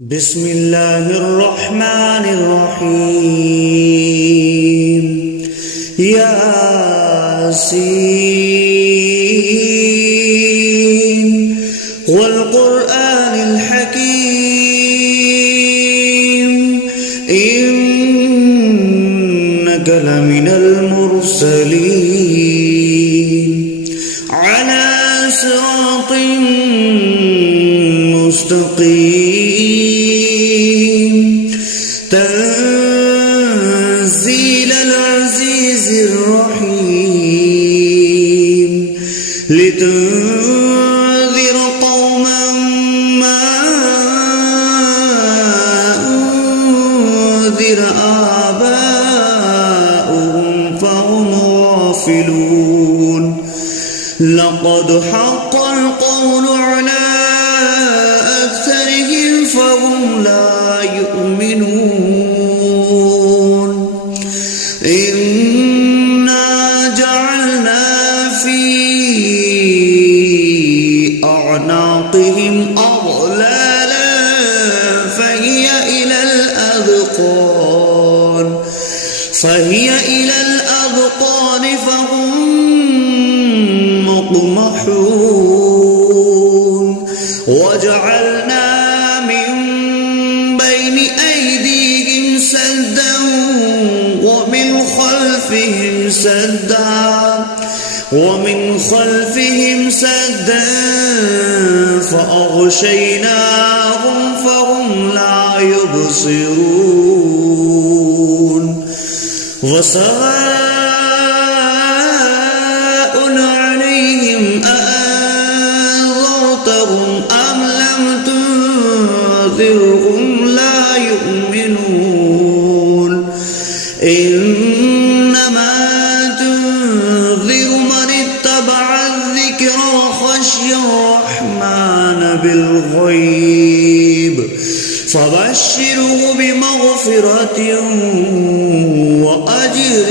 بسم الله الرحمن الرحيم ياسين والقرآن الحكيم إنك لمن المرسلين على صراط مستقيم تنزيل العزيز الرحيم لتنذر قوما ما أنذر آباؤهم فهم غافلون لقد حق القول على أكثرهم فهم لا يؤمنون إنا جعلنا في أعناقهم أغلالا فهي إلى الأذقان فهم مقمحون وجعلنا من بين أيديهم سدا ومن خلفهم سدا فأغشيناهم فهم لا يبصرون وسواء عليهم أأنذرتهم أم لم تنذرهم لا يؤمنون إنما تنذر من اتبع الذكر وخشي الرحمن بالغيب فبشره بمغفرة وأجر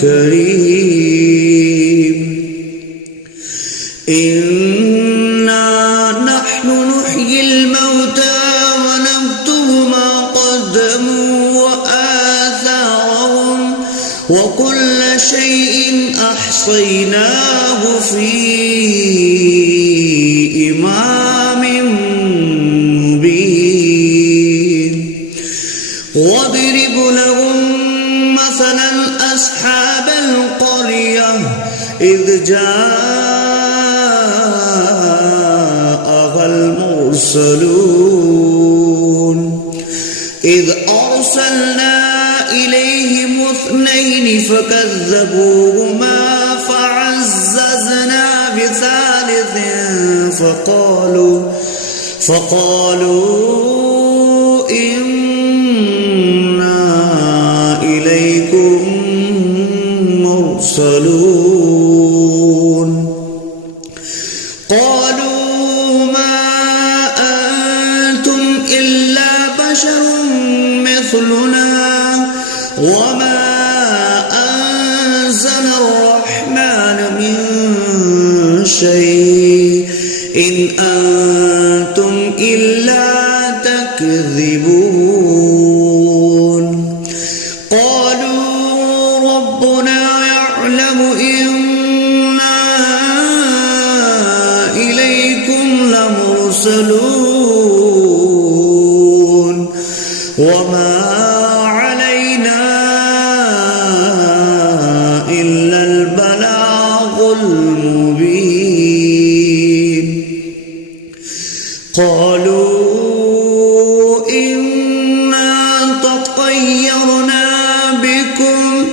كريم إنا نحن نحيي الموتى ونكتب ما قدموا وآثارهم وكل شيء أحصيناه في إمام مبين واضرب لهم مثلا أصحاب القرية إذ جاءها المرسلون إذ أرسلنا إليهم 2 فكذبوهما فعززنا بثالث فقالوا إنا إليكم مرسلون قالوا ما أنتم إلا بشر مثلنا وما أنزل الرحمن من شيء إن أنتم إلا تكذبون قالوا ربنا يعلم إنا إليكم لمرسلون وما علينا إلا البلاغ المبين قالوا إنا تطيرنا بكم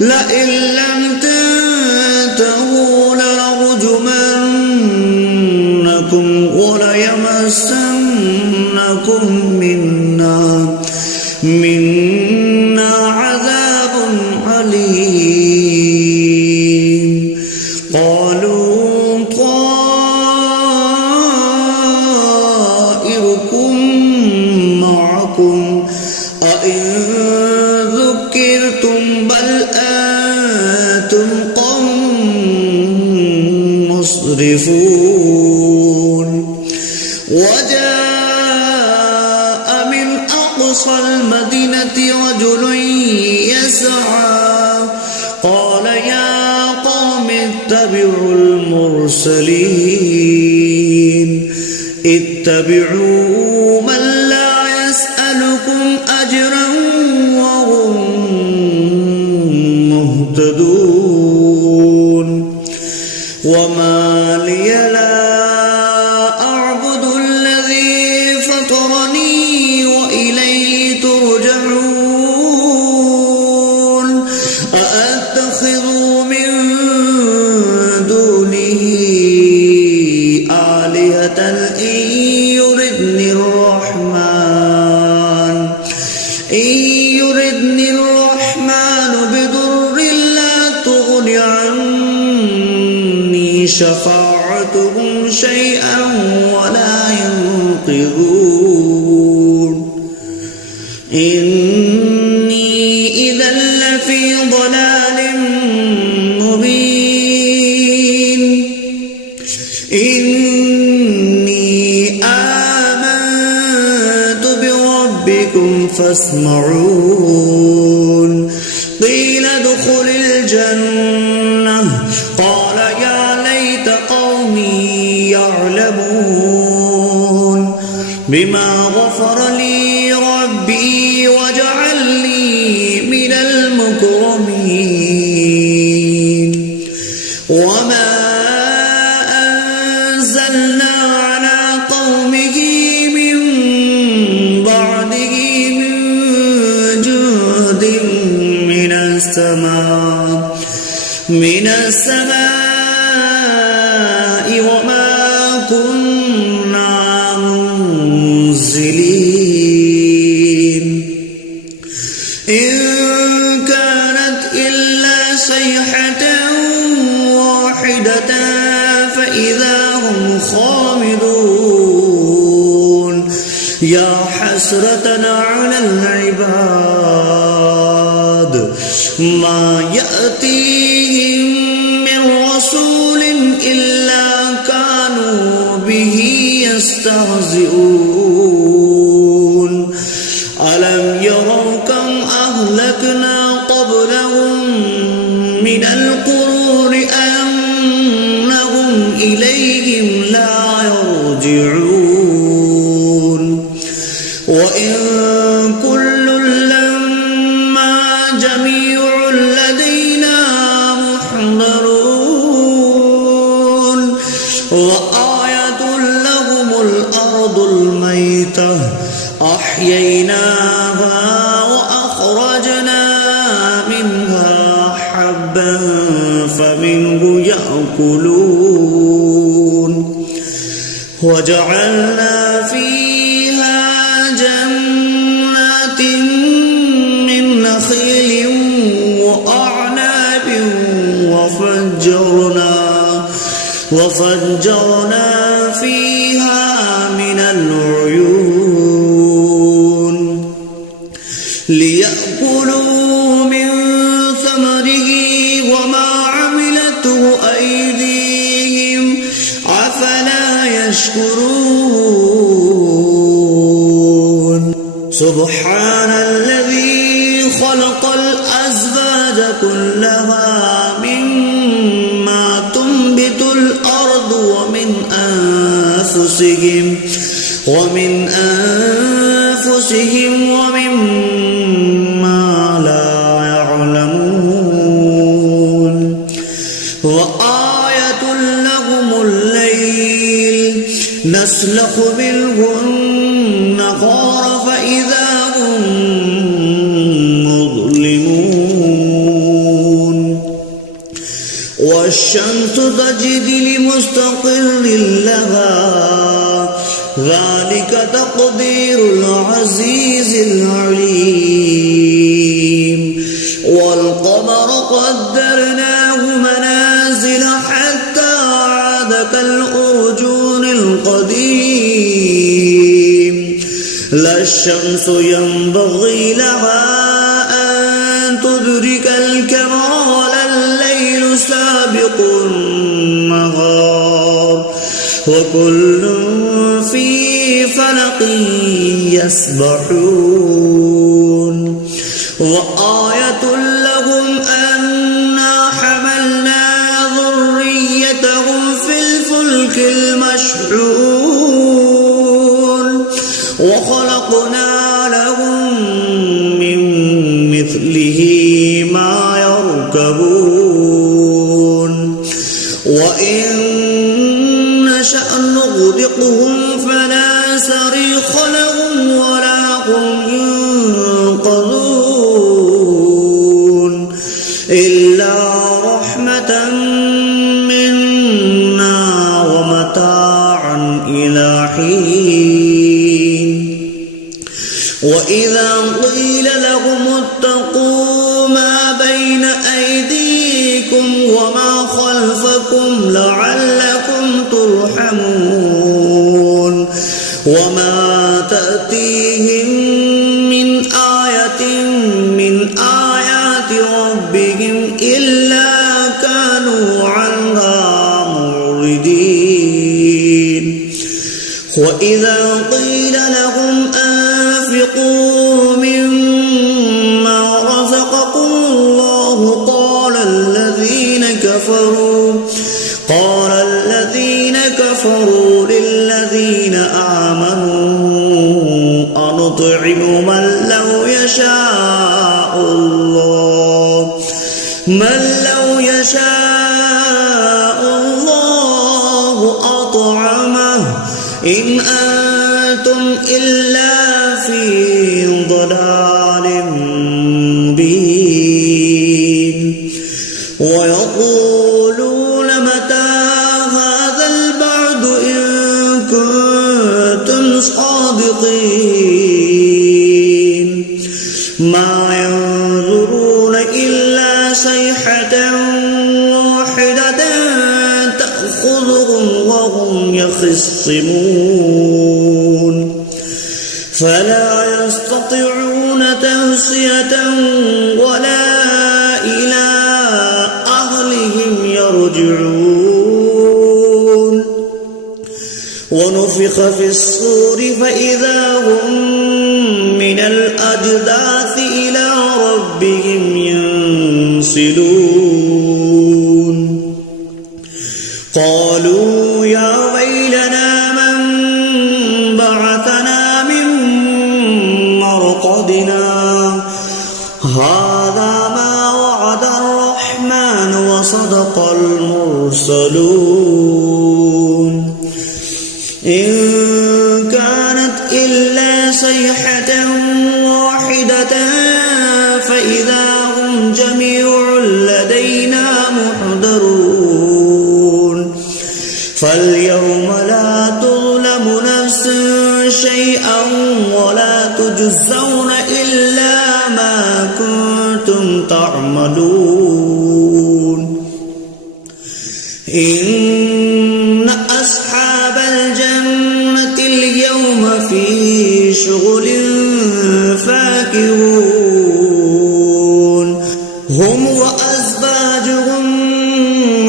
لئن لم تنتهوا لنرجمنكم وليمسنكم منا عذاب عليم قالوا طائركم معكم أئن ذكرتم بل أنتم قوم مسرفون وجاء أقصى المدينة رجل يسعى قال يا قوم اتبعوا المرسلين اتبعوا من لا يسألكم أجرا وهم مهتدون وما لي لا أعبد الذي فطرني وإليه ترجعون أأتخذ من دونه آلهة إن يردني الرحمن بضر لا تغن عني شفاعتهم شيئا ولا ينقذون إني إذا لفي ضلال مبين إني آمنت بربكم فاسمعون قيل ادخل الجنة قال يا ليت قومي يعلمون بما غفر لي ربي وجعلني من المكرمين وما أنزلنا على قومه من بعده من جند من السماء وما كنا منزلين إن كانت إلا صيحة واحدة فإذا هم خامدون يا حسرة على العباد ما يأتيهم من رسول إلا كانوا به يستهزئون ألم يروا كم أهلكنا قبلهم من القرون أنهم إليهم لا يرجعون وإن كل لما جميع لدينا محضرون وآية لهم الأرض الميتة أحييناها وأخرجنا منها حبا فمنه يأكلون وجعلنا فيها جنات من نخيل وأعناب وفجرنا فيها من العيون ليأكلوا من ثمره وما عملته أيديهم أفلا يشكرون سبحان الذي خلق الأزواج كلها مما تنبت الأرض ومن أنفسهم ومما لا يعلمون وآية لهم الليل نسلخ منه النهار فإذا هم مظلمون والشمس تجري لمستقر لها ذلك تقدير العزيز العليم والقمر قدرناه منازل حتى عاد كالأرجون القديم لا الشمس ينبغي لها أن تدرك القمر ولا الليل سابق النهار وكل في فلك فلق يسبحون وآية لهم أنا حملنا ذريتهم في الفلك المشحون وخلقنا لهم من مثله ما يركبون وإن نشأ نغرقهم فلا صريخ لهم ولا هم ينقذون إلا رحمة منا ومتاعا إلى حين وإذا قيل لهم اتقوا ما بين أيديكم وما خلفكم لعلكم ترحمون وما تأتيهم من آية من آيات ربهم إلا كانوا عنها معرضين وإذا قيل لهم أنفقوا مما رزقكم الله قال الذين كفروا للذين آمنوا أنطعم من لو يشاء الله أطعمه إن أنتم إلا في ضلال مبين ويقولون متى هذا البعد إن كنتم صادقين ما ينظرون إلا صيحة واحدة تأخذهم وهم يخصمون فلا يستطيعون تهصية ولا إلى أهلهم يرجعون ونفخ في الصور فإذا هم من الأجداث إلى ربهم ينسلون قالوا يا ويلنا من بعثنا من مرقدنا هذا ما وعد الرحمن وصدق المرسلون إن كانت إلا صيحة واحدة فإذا هم جميع لدينا محضرون فاليوم لا تظلم نفس شيئا ولا تجزون إلا ما كنتم تعملون إن أصحاب الجنة اليوم في شغل فاكهون هم وأزواجهم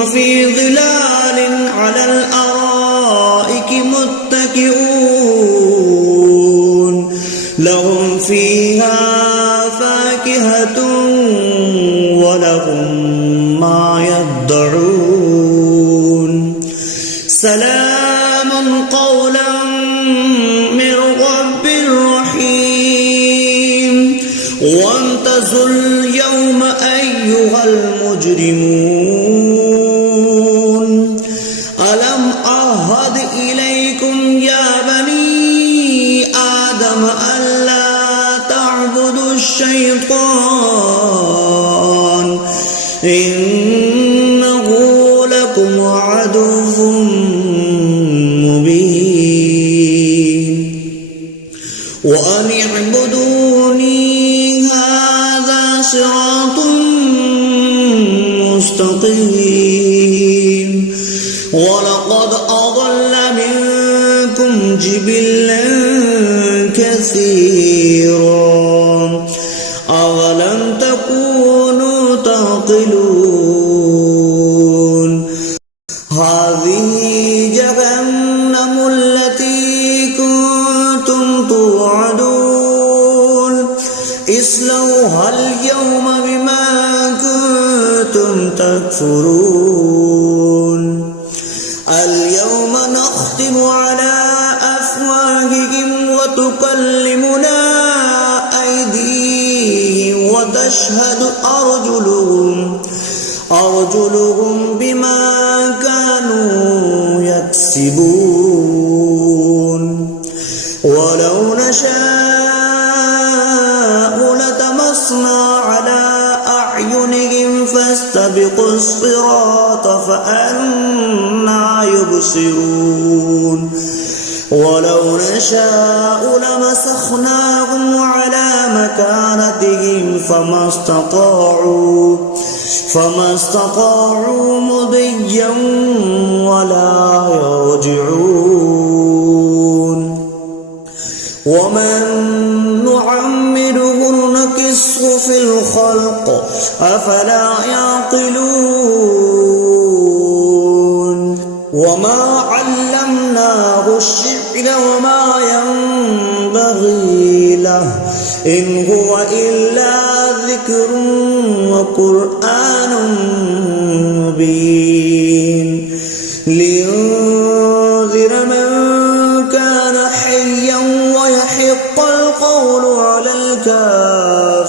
في ظلال على الأرائك متكئون لهم فيها فاكهة ولهم ما يدعون سلام قولا من رب رحيم وامتازوا اليوم أيها المجرمون ألم أعهد إليكم يا بني آدم ألا تعبدوا الشيطان إنه لكم عدو مبين وأن اعبدوني هذا صراط مستقيم ولقد أضل منكم جبلا كثيرا أولم تكونوا تعقلون هذه جهنم التي كنتم تكفرون اليوم نختم على أفواههم وتكلمنا أيديهم وتشهد أرجلهم بما كانوا يكسبون ولو نشاء لطمسنا على أعينهم فاستبقوا الصراط فأنى يبصرون ولو نشاء لمسخناهم على مكانتهم فما استطاعوا مضيا ولا يرجعون ومن نعمره نكسه في الخلق أفلا يعقلون وما علمناه الشعر وما ينبغي له إن هو إلا ذكر وقرآن مبين لينذر من كان حيا ويحق القول على الكافرين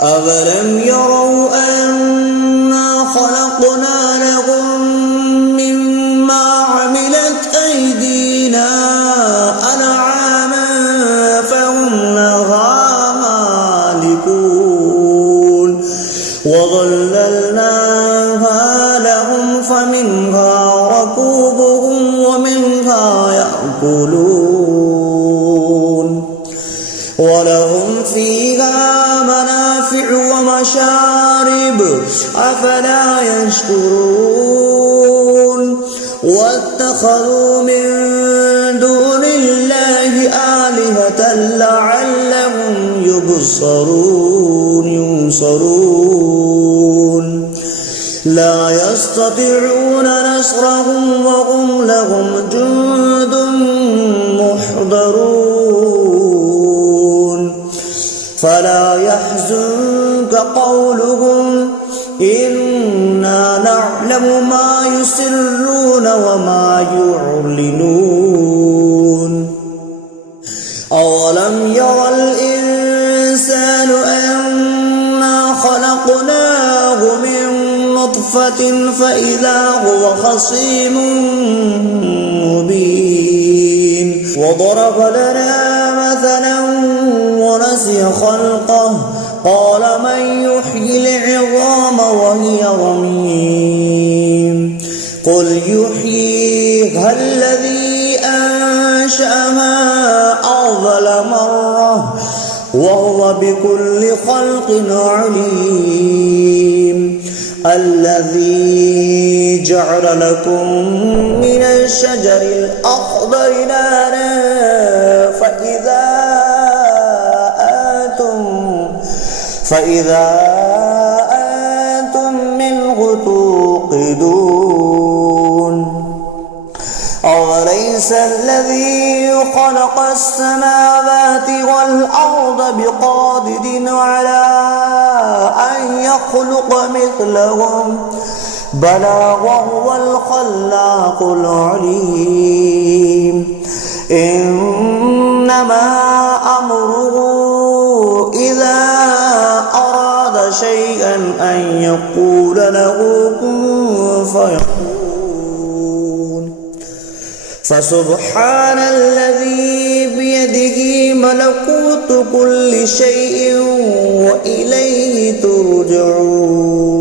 أولم يروا أنا خلقنا لهم مما عملت أيدينا أنعاما فهم لها مالكون وظللناها لهم فمنها ركوبهم ومنها يأكلون ولهم فيها منافع ومشارب أفلا يشكرون واتخذوا من دون الله آلهة لعلهم ينصرون لا يستطيعون نصرهم وهم لهم جند محضرون فلا يحزنك قولهم إنا نعلم ما يسرون وما يعلنون أولم ير الإنسان أنا خلقناه من نطفة فإذا هو خصيم مبين وضرب لنا مثلا ونسي خلقه قال من يحيي العظام وهي رميم قل يحييها الذي أنشأها أول مرة وهو بكل خلق عليم الذي جعل لكم من الشجر الأخضر نارا فإذا أنتم منه توقدون أوليس الذي خلق السماوات والأرض بقادر على أن يخلق مثلهم بلى وهو الخلاق العليم إنما أمره إذا أراد شيئا أن يقول له كن فيكون فسبحان الذي بيده ملكوت كل شيء وإليه ترجعون